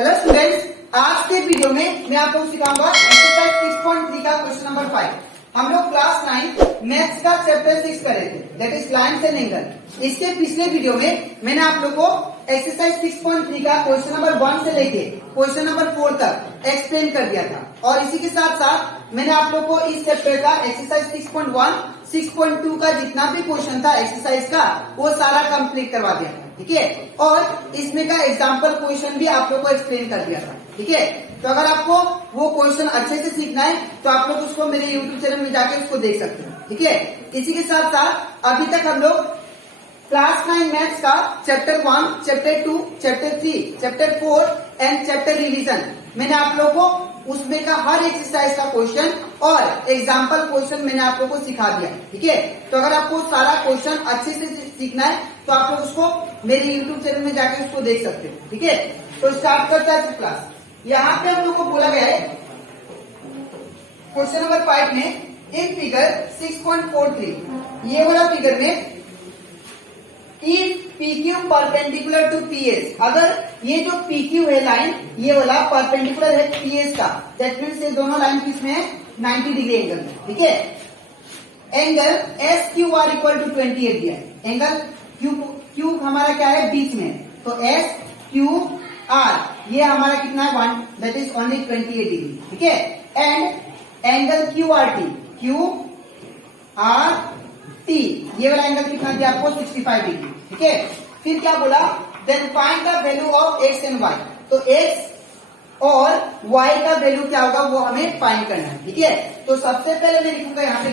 Hello students, आज के video में मैं आपको सिखाऊंगा एक्सरसाइज 6.3 का क्वेश्चन नंबर 5। हम लोग क्लास 9 मैथ्स का चैप्टर 6 कर रहे थे, that is lines and angle. इसके पिछले वीडियो में मैंने आप लोग को एक्सरसाइज 6.3 का क्वेश्चन नंबर 1 से लेके क्वेश्चन नंबर 4 तक एक्सप्लेन कर दिया था, और इसी के साथ साथ मैंने आप लोग को इस चैप्टर का एक्सरसाइज 6.1, 6.2 का जितना भी क्वेश्चन था एक्सरसाइज का वो सारा कंप्लीट करवा दिया था, ठीक है। और इसमें का एग्जाम्पल क्वेश्चन भी आप लोग को एक्सप्लेन कर दिया था, ठीक है। तो अगर आपको वो क्वेश्चन अच्छे से सीखना है तो आप लोग उसको मेरे यूट्यूब चैनल में जाके उसको देख सकते हैं, ठीक है। इसी के साथ साथ अभी तक हम लोग क्लास 9 मैथ्स का chapter 1, chapter 2, chapter 3, chapter 4 and chapter revision मैंने आप लोग को उसमें का हर एक्सरसाइज का क्वेश्चन और एग्जाम्पल क्वेश्चन मैंने आप लोग को सिखा दिया, ठीक है। तो अगर आपको सारा क्वेश्चन अच्छे से सीखना है तो आप लोग उसको मेरे यूट्यूब चैनल में जाके उसको देख सकते हो, ठीक है। तो स्टार्ट करता है क्लास। यहाँ पे हम लोग को बोला गया है क्वेश्चन नंबर 5 में इन फिगर 6.43 ये वाला फिगर में if PQ perpendicular to PS, अगर ये जो PQ है लाइन ये वाला परपेंडिकुलर है PS का, दैट मीन्स ये दोनों लाइन किसमें है 90 डिग्री एंगल में, ठीक है। एंगल SQR इक्वल टू 28 दिया है, एंगल Q हमारा क्या है बीच में, तो SQR ये हमारा कितना है 1, दैट इज ओनली 28 डिग्री, ठीक है। एंड एंगल QRT ये वाला एंगल कितना दिया आपको 65 डिग्री, ठीक है। फिर क्या बोला, then find the value of x and y, तो x और y का वैल्यू क्या होगा वो हमें फाइंड करना है, ठीक है। तो सबसे पहले मैं लिखूंगा यहाँ पे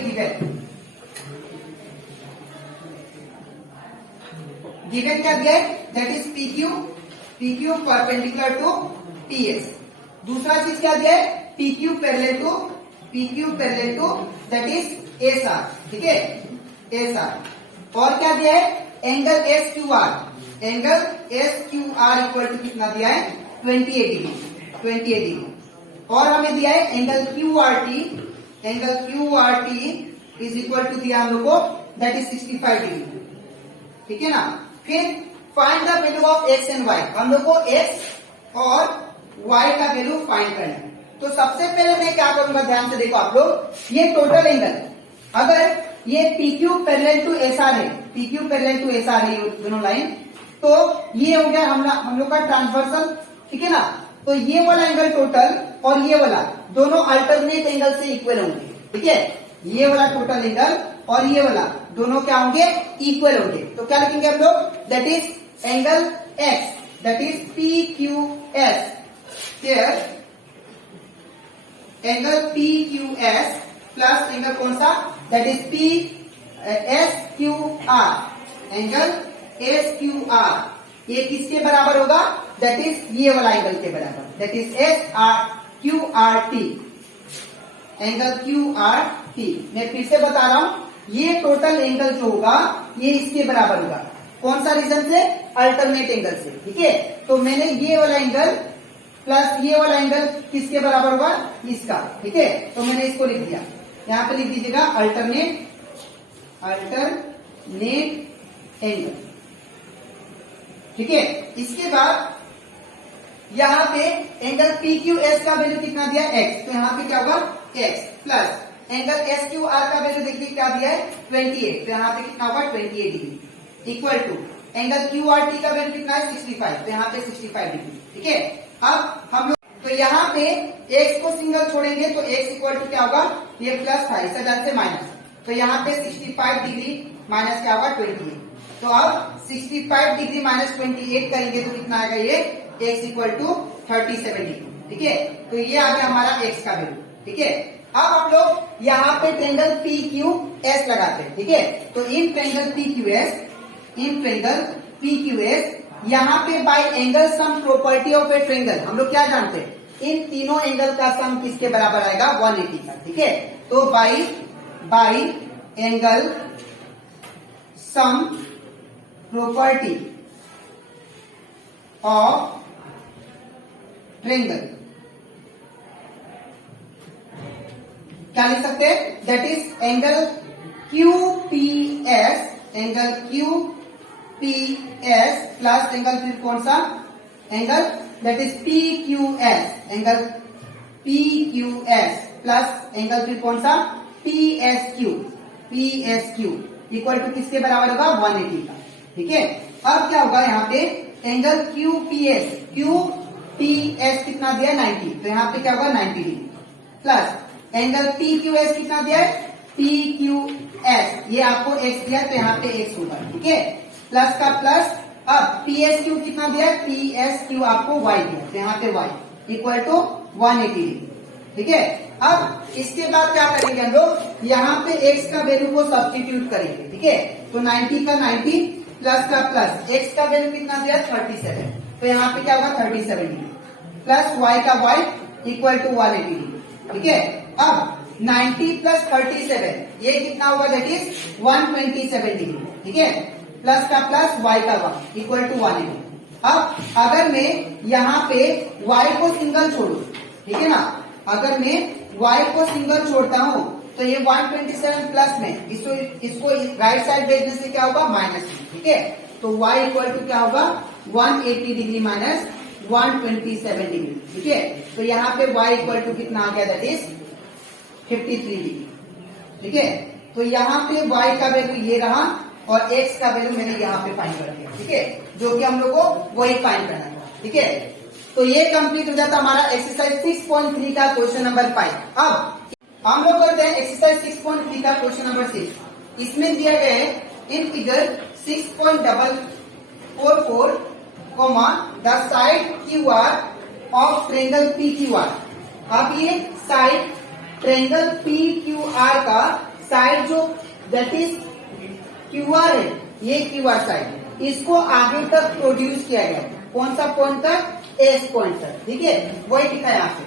गिवन क्या दिया है, that is PQ perpendicular to PS। दूसरा चीज क्या दिया है, PQ parallel to that is SR, ठीक है, SR। और क्या दिया है, एंगल SQR इक्वल टू कितना दिया है 28 डिग्री। और हमें दिया है angle QRT is equal to दिया हम लोग को दैट इज 65 डिग्री, ठीक है ना। फिर find the value of x and y, हम लोग को x और y का वैल्यू फाइंड करना है। तो सबसे पहले मैं क्या करूंगा, ध्यान से देखो आप लोग, ये टोटल एंगल अगर ये PQ पैरेलल टू SR है, ये दोनों लाइन, तो ये हो गया हम लोग का ट्रांसवर्सल, ठीक है ना। तो ये वाला एंगल टोटल और ये वाला दोनों अल्टरनेट एंगल से इक्वल होंगे, ठीक है। ये वाला टोटल एंगल और ये वाला दोनों क्या होंगे, इक्वल होंगे। तो क्या लिखेंगे हम लोग, that is angle X, that is PQS, angle PQS plus angle कौन सा, that is SQR, angle SQR ये किसके बराबर होगा, दैट इज ये वाला एंगल के बराबर, that is QRT, angle QRT। मैं फिर से बता रहा हूं, ये टोटल एंगल जो होगा ये इसके बराबर होगा, कौन सा रीजन से, अल्टरनेट एंगल से, ठीक है। तो मैंने ये वाला एंगल प्लस ये वाला एंगल किसके बराबर होगा, इसका, ठीक है। तो मैंने इसको लिख दिया, यहाँ पे लिख दीजिएगा अल्टरनेट एंगल, ठीक है। इसके बाद यहाँ पे एंगल PQS का वैल्यू कितना दिया है x, तो यहाँ पे क्या होगा x प्लस एंगल SQR का वैल्यू देखिए क्या दिया है 28, तो यहाँ पे कितना होगा 28 degree, equal to angle QRT का वैल्यू कितना है 65, तो यहाँ पे 65 डिग्री, ठीक है। अब हम लोग तो यहाँ पे x को सिंगल छोड़ेंगे तो x इक्वल टू क्या होगा, ये प्लस था, इस वजह से माइनस, तो यहाँ पे 65 डिग्री माइनस क्या होगा 28। तो अब 65 डिग्री माइनस 28 करेंगे तो कितना आएगा, ये x इक्वल टू 37 डिग्री, ठीक है। तो ये आ गया हमारा x का वैल्यू, ठीक है। अब हम लोग यहाँ पे ट्रायंगल PQS लगाते हैं, ठीक है। तो इन ट्रायंगल PQS यहाँ पे bye angle sum property of A triangle, हम लोग क्या जानते हैं, इन तीनों एंगल का सम किसके बराबर आएगा 180 का, ठीक है। तो bye angle sum property of triangle क्या लिख सकते हैं, that is angle QPS, angle QPS plus angle फिर कौन सा, angle that is PQS, angle PQS plus angle फिर कौन सा PSQ इक्वल टू किसके बराबर होगा 180 का। ठीक है, अब क्या होगा यहाँ पे एंगल QPS कितना दिया 90, तो यहाँ पे क्या होगा 90 डिग्री प्लस एंगल PQS कितना दिया है PQS, ये आपको x दिया तो यहाँ पे x होगा। ठीक है, प्लस का प्लस, अब PSQ कितना दिया है PSQ आपको y दिया तो यहाँ पे y इक्वल टू 180 डिग्री। ठीक है, अब इसके बाद क्या करेंगे हम लोग, यहाँ पे x का वैल्यू को सब्स्टिट्यूट करेंगे। ठीक है, तो 90 का 90 प्लस का प्लस, x का वैल्यू कितना दिया 37, तो यहाँ पे क्या होगा 37 डिग्री प्लस y का y इक्वल टू 180 डिग्री। ठीक है, अब 90 प्लस 37 ये कितना होगा दैट इज 127 डिग्री। ठीक है, प्लस का प्लस y का y इक्वल टू 180। अब अगर मैं यहाँ पे y को सिंगल छोड़ू, ठीक है ना, अगर मैं y को सिंगल छोड़ता हूँ तो ये 127 प्लस में इसको राइट साइड भेजने से क्या होगा माइनस। ठीक है, तो y इक्वल टू क्या होगा 180 डिग्री माइनस 127 डिग्री। ठीक है, तो यहाँ पे y इक्वल टू कितना आ गया दैट इज 53 डिग्री। ठीक है, तो यहाँ पे y का वैल्यू ये रहा और x का वैल्यू मैंने यहाँ पे फाइंड कर दिया। ठीक है, जो कि हम लोग को वही फाइंड करना था। ठीक है, तो ये कंप्लीट हो जाता हमारा एक्सरसाइज 6.3 का क्वेश्चन नंबर 5। अब हम लोग करते हैं एक्सरसाइज 6.3 का क्वेश्चन नंबर 6। इसमें दिया गया है in figure 6.44 the side QR of triangle PQR। अब ये साइड ट्रायंगल PQR का साइड जो दैट इज QR है, ये QR साइड, इसको आगे तक प्रोड्यूस किया गया है। कौन सा पॉइंट तक? S पॉइंट तक। ठीक है, वही लिखा है यहाँ पे।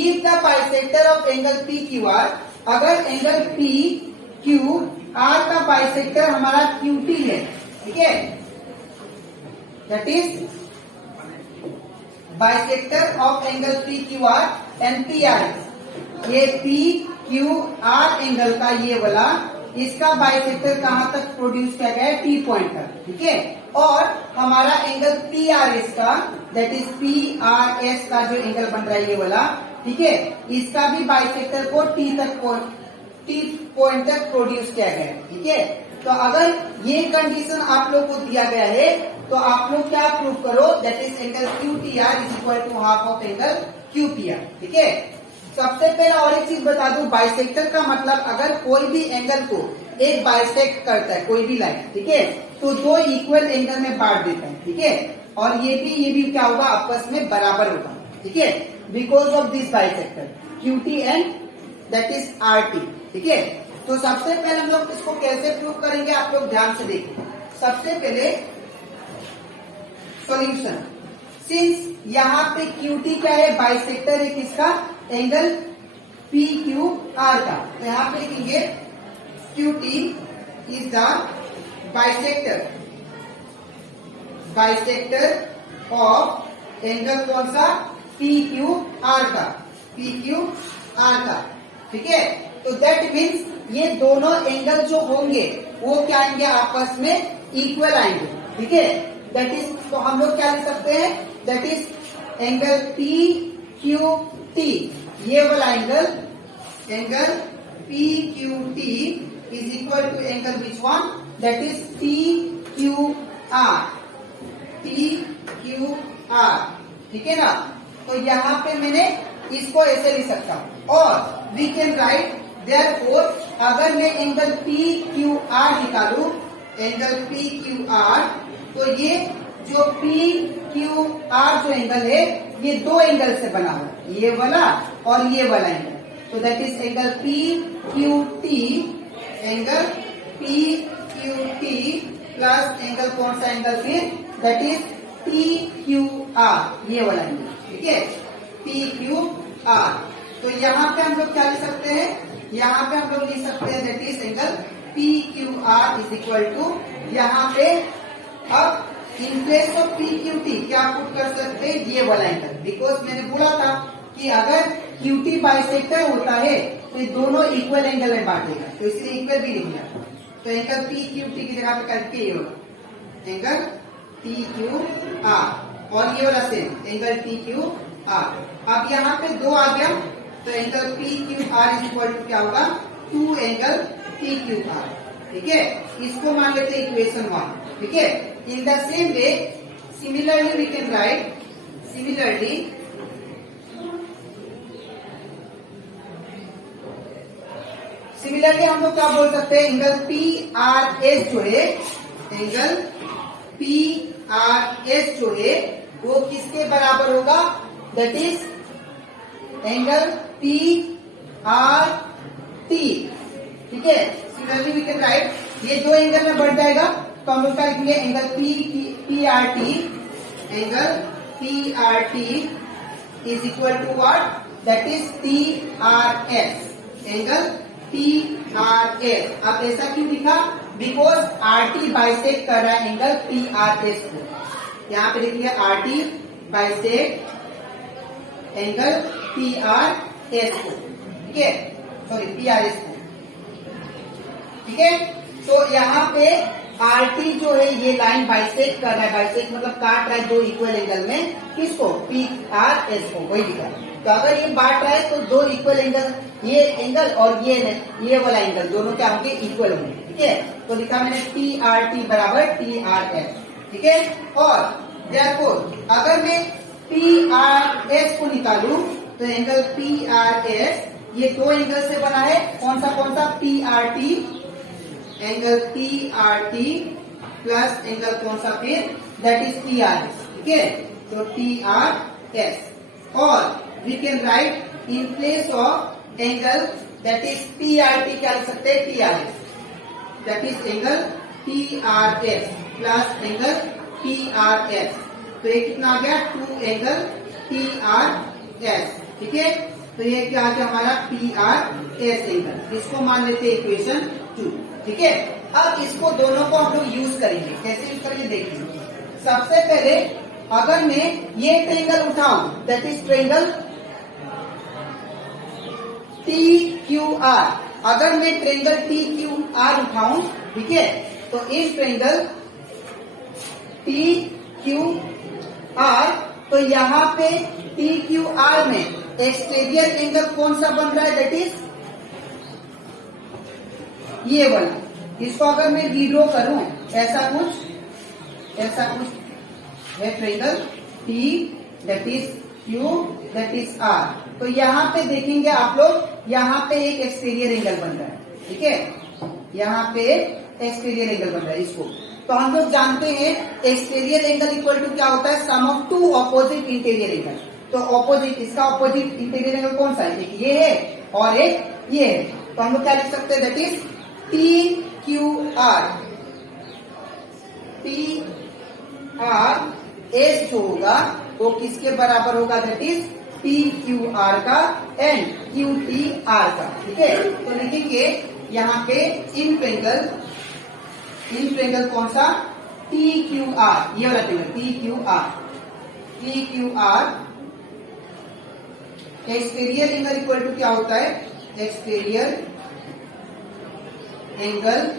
If the bisector of angle PQR, अगर एंगल PQR का बाइसेक्टर हमारा QT है, ठीक है, that is bisector of angle PQR and PR, ये PQR एंगल का ये वाला, इसका बाइसेक्टर कहां तक प्रोड्यूस किया गया है T पॉइंट तक। ठीक है, और हमारा एंगल PRS का दैट इज PRS का जो एंगल बन रहा है ये वाला, ठीक है, इसका भी बाइसेक्टर को T पॉइंट तक प्रोड्यूस किया गया है। ठीक है, तो अगर ये कंडीशन आप लोग को दिया गया है तो आप लोग क्या प्रूव करो that is angle QTR is equal to half of angle QPR। ठीक है, सबसे पहले और एक चीज बता दूं, बाइसेक्टर का मतलब अगर कोई भी एंगल को एक बाइसेक्ट करता है कोई भी लाइन, ठीक है, तो दो इक्वल एंगल में बांट देता है। ठीक है, और ये भी क्या होगा आपस में बराबर होगा। ठीक है, because of this bisector QT and that is RT। ठीक है, तो सबसे पहले हम लोग इसको कैसे प्रूव करेंगे आप लोग ध्यान से देखिए। सबसे पहले सॉल्यूशन, सिंस यहाँ पे QT क्या है बाइसेक्टर है किसका एंगल PQR का, तो यहाँ पे लिखेंगे QT is the bisector of angle कौन सा PQR का। ठीक है, तो दैट मीन्स ये दोनों एंगल जो होंगे वो क्या आएंगे आपस में इक्वल आएंगे। ठीक है, दैट इज, तो हम लोग क्या लिख सकते हैं दैट इज एंगल PQT, ये वाला angle PQT is equal to angle which one that is PQR। ठीक है ना, तो यहाँ पे मैंने इसको ऐसे लिख सकता हूँ और वी कैन राइट देयरफॉर, अगर मैं एंगल PQR निकालू एंगल PQR, तो ये जो PQR जो एंगल है ये दो एंगल से बना हुआ है, ये वाला और ये वाला एंगल, तो that is angle PQT plus angle कौन सा एंगल फिर दैट इज PQR, ये वाला एंगल। ठीक है, PQR, तो यहाँ पे हम लोग क्या लिख सकते हैं, यहाँ पे हम लोग लिख सकते हैं that is angle PQR is equal to, यहाँ पे अब इन प्लेस ऑफ PQT क्या पुट कर सकते हैं ये वाला एंगल, बिकॉज मैंने बोला था कि अगर QT बाइसेक्टर होता है तो ये दोनों इक्वल एंगल में बांटेगा, तो इसलिए इक्वल भी लिख दिया। तो एंगल PQT की जगह पे करके ये होगा एंगल PQR, और ये वाला same angle T Q R. अब यहाँ पे 2 आ गया तो angle P Q R is equal to क्या होगा 2 एंगल पी क्यू आर। ठीक है, इसको मान लेते हैं इक्वेशन 1। ठीक है, in the same way similarly we can write similarly हम लोग क्या बोल सकते हैं, एंगल पी आर एस जो है, एंगल पी आर एस जो है वो किसके बराबर होगा, that is angle P R T. ठीक है, सिमिलरली वी कैन राइट ये 2 एंगल में बढ़ जाएगा तो हम लोग क्या लिखेंगे, angle P R T, angle P R T is equal to what, that is T R S, angle T R S. अब ऐसा क्यों लिखा, बिकॉज आर टी बाइसेक्ट कर रहा है एंगल पी आर एस को। यहाँ पे लिखिए R T bisect angle P R S को। ठीक है, सॉरी पी आर एस को। ठीक है, तो यहाँ पे आर टी जो है ये लाइन बाइसेक्ट कर रहा है, बाइसेक्ट मतलब काट रहा है 2 इक्वल एंगल में, किसको, पी आर एस को, वही लिखा। तो अगर ये बांट रहा है तो 2 इक्वल एंगल, ये एंगल और ये वाला एंगल दोनों क्या होंगे, इक्वल होंगे। ठीक है, तो लिखा मैंने टी आर टी बराबर टी आर एस। ठीक है, और देयरफॉर अगर मैं पी आर एस को निकालूं तो एंगल पी आर एस ये 2 एंगल से बना है, कौन सा P R T, angle P R T plus angle कौन सा फिर, that is T R S. ठीक है, तो टी आर एस, और we can write in place of angle that is P R T क्या लिख सकते हैं, T R S, that is angle P R S plus angle P R S. तो ये कितना आ गया, 2 एंगल पी आर एस। ठीक है, तो ये क्या आ गया हमारा पी आर एस एंगल, इसको मान लेते हैं इक्वेशन 2। ठीक है, अब इसको दोनों को हम लोग यूज करेंगे, कैसे यूज करेंगे देखिए। सबसे पहले अगर मैं ये ट्रायंगल उठाऊं that is triangle T Q R, अगर मैं ट्रायंगल टी क्यू आर उठाऊं, ठीक है, तो इस ट्रायंगल टी क्यू आर, तो यहाँ पे टी क्यू आर में एक्सटीरियर एंगल कौन सा बन रहा है, दैट इज ये वाला। इसको अगर मैं रीड्रॉ करूं ऐसा कुछ है, triangle T that is Q that is R, तो यहाँ पे देखेंगे आप लोग, यहाँ पे एक एक्सटीरियर एंगल बन रहा है। ठीक है, यहाँ पे एक्सटीरियर एंगल बन रहा है इसको, तो हम लोग जानते हैं एक्सटीरियर एंगल इक्वल टू क्या होता है, sum of 2 opposite interior angle. तो ऑपोजिट, इसका ऑपोजिट इंटीरियर एंगल कौन सा है, एक ये है और एक ये है, तो हम लोग क्या लिख सकते हैं, that is T Q are, T R S जो होगा वो किसके बराबर होगा, that is P Q are का एंड क्यू टी आर का। ठीक है, तो लिखेंगे यहाँ पे इन ट्रायंगल कौन सा, टी क्यू आर, ये वाला triangle T Q R, exterior angle equal to क्या होता है, एक्सटीरियर एंगल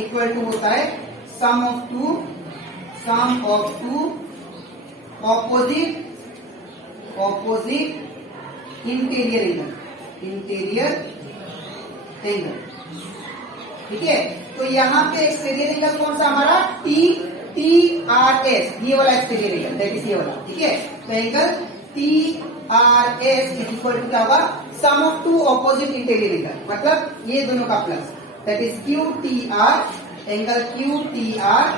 इक्वल टू होता है sum of two opposite interior angle. ठीक है, तो यहाँ पे एक्सटीरियर एंगल कौन सा हमारा, टी आर एस, ये वाला एक्सटीरियर एंगल दैट इज ये वाला। ठीक है, तो angle T R S is equal to क्या होगा, sum of 2 opposite interior angle, मतलब ये दोनों का plus, that is Q T R, angle Q T R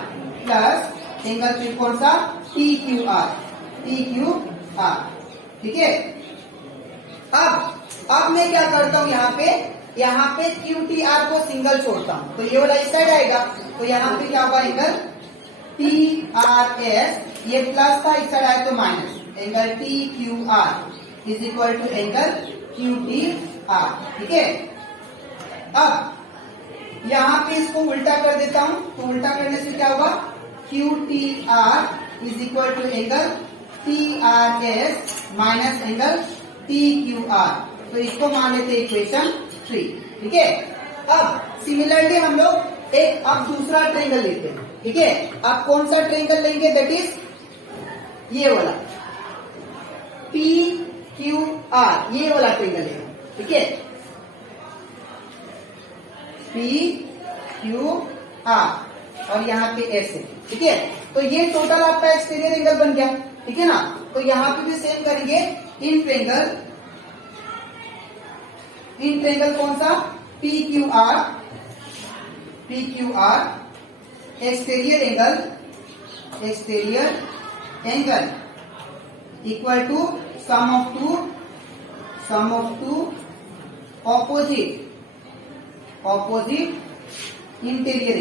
plus angle फिर कौन सा, टी क्यू आर। ठीक है, अब मैं क्या करता हूँ, यहाँ पे क्यू टी आर को सिंगल छोड़ता हूँ, तो ये वाला इस साइड आएगा, तो यहाँ पे क्या होगा, एंगल टी आर एस, ये प्लस था, इस साइड आए तो minus, angle T Q R is equal to angle Q T R. ठीक है, अब यहाँ पे इसको उल्टा कर देता हूँ, तो उल्टा करने से क्या होगा, Q T R is equal to angle T R S minus angle T Q R, तो इसको मान लेते हैं इक्वेशन 3। ठीक है, अब सिमिलरली हम लोग अब दूसरा ट्रायंगल लेते हैं। ठीक है, अब कौन सा ट्रायंगल लेंगे, दैट इज ये वाला पी क्यू आर, ये वाला ट्रायंगल है, ठीक है, पी क्यू आर और यहाँ पे एस है, ठीक है। तो ये टोटल आपका एक्सटीरियर एंगल बन गया, ठीक है ना। तो यहाँ पे भी सेम करेंगे, इन ट्रायंगल कौन सा, P Q R exterior angle equal to sum of two opposite interior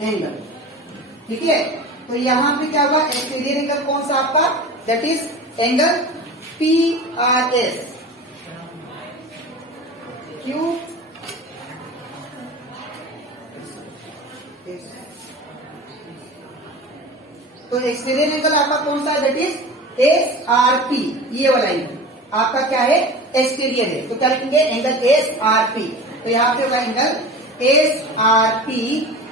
angle, ठीक है। तो यहां पे क्या होगा, एक्सटीरियर एंगल कौन सा आपका, that is angle P R S, Q तो एक्सटीरियर एंगल आपका कौन सा है, that is S R P, ये वाला एंगल आपका क्या है, एक्सटीरियर है। तो क्या लिखेंगे, एंगल एस आर पी। तो यहाँ पे होगा angle S R P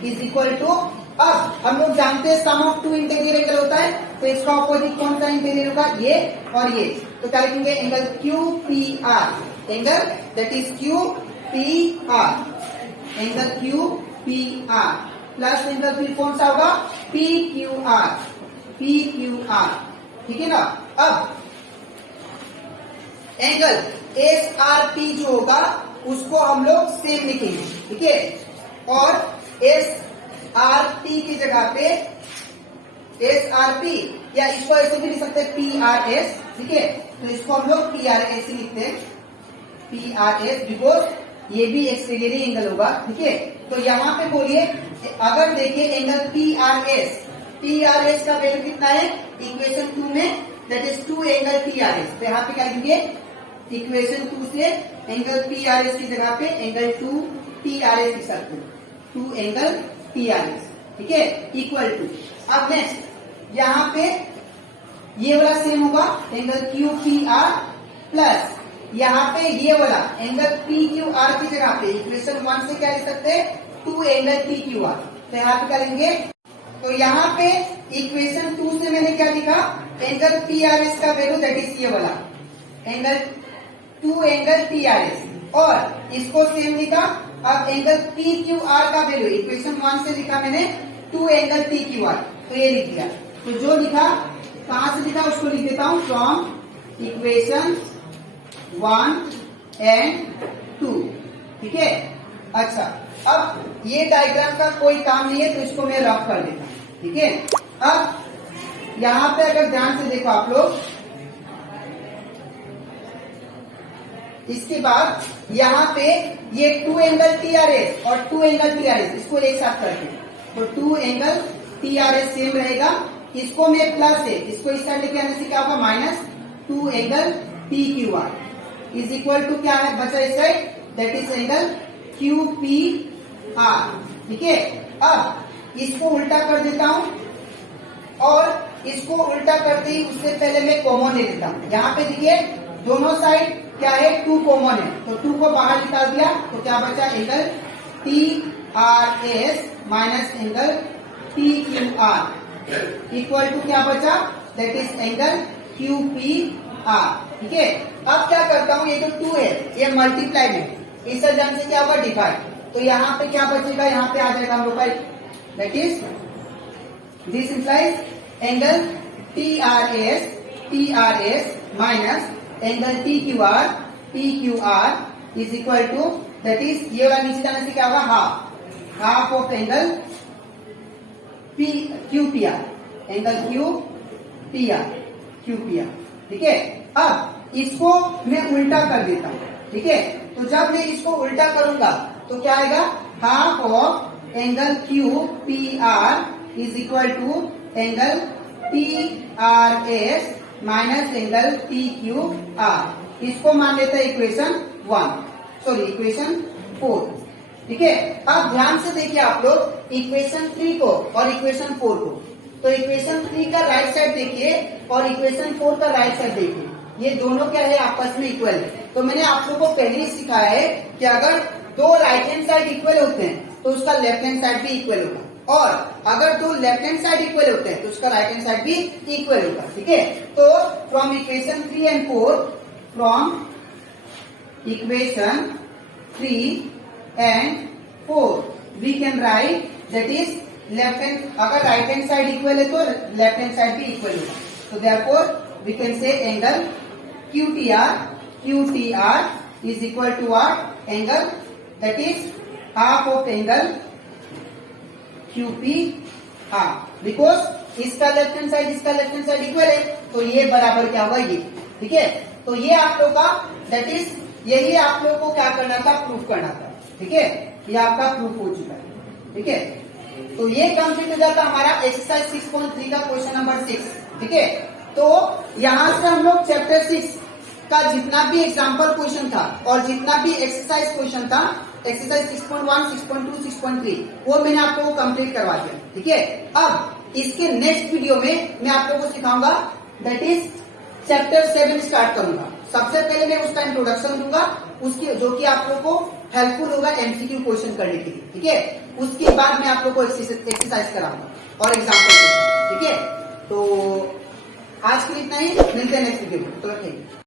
is equal to, अब हम लोग जानते हैं sum of two interior angle होता है, तो इसका ऑपोजिट कौन सा इंटीरियर होगा, ये और ये। तो क्या लिखेंगे, angle Q P R, angle that is Q P R, angle Q P are plus angle फिर कौन सा होगा, पी क्यू आर, ठीक है ना। अब एंगल एस आर पी जो होगा उसको हम लोग सेम लिखेंगे, ठीक है, और एस आर पी की जगह पे एस आर पी, या इसको ऐसे भी लिख सकते हैं पी आर एस, ठीक है। तो इसको हम लोग पी आर एस लिखते हैं, पी आर एस, बिकॉज ये भी एक्सटीरियर एंगल होगा, ठीक है। तो यहाँ पे बोलिए, अगर देखिए एंगल पी आर एस का वैल्यू कितना है इक्वेशन 2 में, that is 2 angle P R S. तो यहाँ पे क्या लिखेंगे, इक्वेशन 2 से एंगल पी आर एस की जगह पे एंगल 2 पी आर एस लिख सकते हैं, 2 एंगल पी आर एस, ठीक है, इक्वल टू। अब नेक्स्ट यहाँ पे ये वाला सेम होगा, angle Q P are plus यहाँ पे ये वाला एंगल पी क्यू आर की जगह पे इक्वेशन 1 से क्या लिख सकते हैं, 2 एंगल पी क्यू आर। तो यहाँ पे क्या लेंगे, तो यहाँ पे इक्वेशन 2 से मैंने क्या लिखा, एंगल पी आर एस का वैल्यू दैट इज ये वाला angle 2 angle P R S, और इसको सेम लिखा। अब एंगल पी क्यू आर का वैल्यू इक्वेशन 1 से लिखा मैंने 2 एंगल पी क्यू आर, तो ये लिख दिया। तो जो लिखा कहां से लिखा उसको लिख देता हूं, फ्रॉम इक्वेशन 1 एंड 2, ठीक है। अच्छा, अब ये डायग्राम का कोई काम नहीं है तो इसको मैं रफ कर देता हूं, ठीक है। अब यहाँ पे अगर ध्यान से देखो आप लोग, इसके बाद यहाँ पे ये 2 एंगल टी आर एस और 2 एंगल टी आर एस, इसको एक साथ करते हैं, तो 2 angle T R S same रहेगा। इसको मैं प्लस है, इसको इस साइड लेके आने से क्या होगा, minus 2 angle P Q R is equal to क्या है बचा इस side, that is angle Q P R, ठीक है। अब इसको उल्टा कर देता हूं, और इसको उल्टा करते ही उससे पहले मैं कॉमन ले लेता हूं। यहाँ पे देखिए दोनों साइड क्या है, 2 कॉमन है, तो 2 को बाहर निकाल दिया, तो क्या बचा, angle T R S minus angle T Q R equal to क्या बचा, that is angle Q P R, ठीक है। अब क्या करता हूँ, ये जो 2 है ये मल्टीप्लाई में, इस जन से क्या होगा, डिवाइड। तो यहाँ पे क्या बचेगा, यहाँ पे आ जाएगा हम लोग का, that is this implies angle T R S minus angle T Q R is equal to, that is ये वाला नीचे जाने से क्या होगा, half of angle Q P R, angle Q P R, ठीक है। अब इसको मैं उल्टा कर देता हूं, ठीक है। तो जब मैं इसको उल्टा करूंगा तो क्या आएगा, half of angle Q P R is equal to angle T R S minus angle T Q R. इसको मान लेते हैं इक्वेशन 4, ठीक है। अब ध्यान से देखिए आप लोग इक्वेशन 3 को और इक्वेशन 4 को। तो इक्वेशन 3 का राइट साइड देखिए और इक्वेशन 4 का राइट साइड देखिए, ये दोनों क्या है, आपस में इक्वल है। तो मैंने आप लोगों को पहले ही सिखाया है कि अगर दो राइट हैंड साइड इक्वल होते हैं तो उसका लेफ्ट हैंड साइड भी इक्वल होगा। और अगर दो लेफ्ट हैंड साइड इक्वल होते हैं तो उसका राइट हैंड साइड भी इक्वल होगा, ठीक है। तो from equation 3 and 4, from equation 3 and 4 we can write that is left hand, अगर राइट हैंड साइड इक्वल है तो लेफ्ट हैंड साइड भी इक्वल होगा। तो therefore we can say angle QTR is equal to what angle, that is half of angle QPR, because इसका left hand side इसका left hand side equal है तो ये बराबर क्या होगा ये, ठीक है। तो ये आप लोग का दैट इज यही आप लोगों को क्या करना था, प्रूफ करना था, ठीक है। ये आपका प्रूफ हो चुका है, ठीक है। तो ये कंप्लीट हो जाता हमारा एक्सरसाइज 6.3 का क्वेश्चन नंबर 6, ठीक है। तो यहां से हम लोग चैप्टर 6 का जितना भी एग्जाम्पल क्वेश्चन था और जितना भी एक्सरसाइज क्वेश्चन था, एक्सरसाइज 6.1, 6.2, 6.3 वो मैंने आप लोगों को कंप्लीट करवा दिया, ठीक है। अब इसके नेक्स्ट वीडियो में मैं आप लोगों को सिखाऊंगा दैट इज चैप्टर 7 स्टार्ट करूंगा। सबसे पहले मैं उसका इंट्रोडक्शन दूंगा, उसकी जो कि आप लोगों को हेल्पफुल होगा एमसीक्यू क्वेश्चन करने के लिए, ठीक है। उसके बाद मैं आप लोगों को एक्सरसाइज कराऊंगा और एग्जाम्पल, ठीक है। तो आज के लिए इतना ही, मिलते हैं नेक्स्ट वीडियो में, तो रखिए।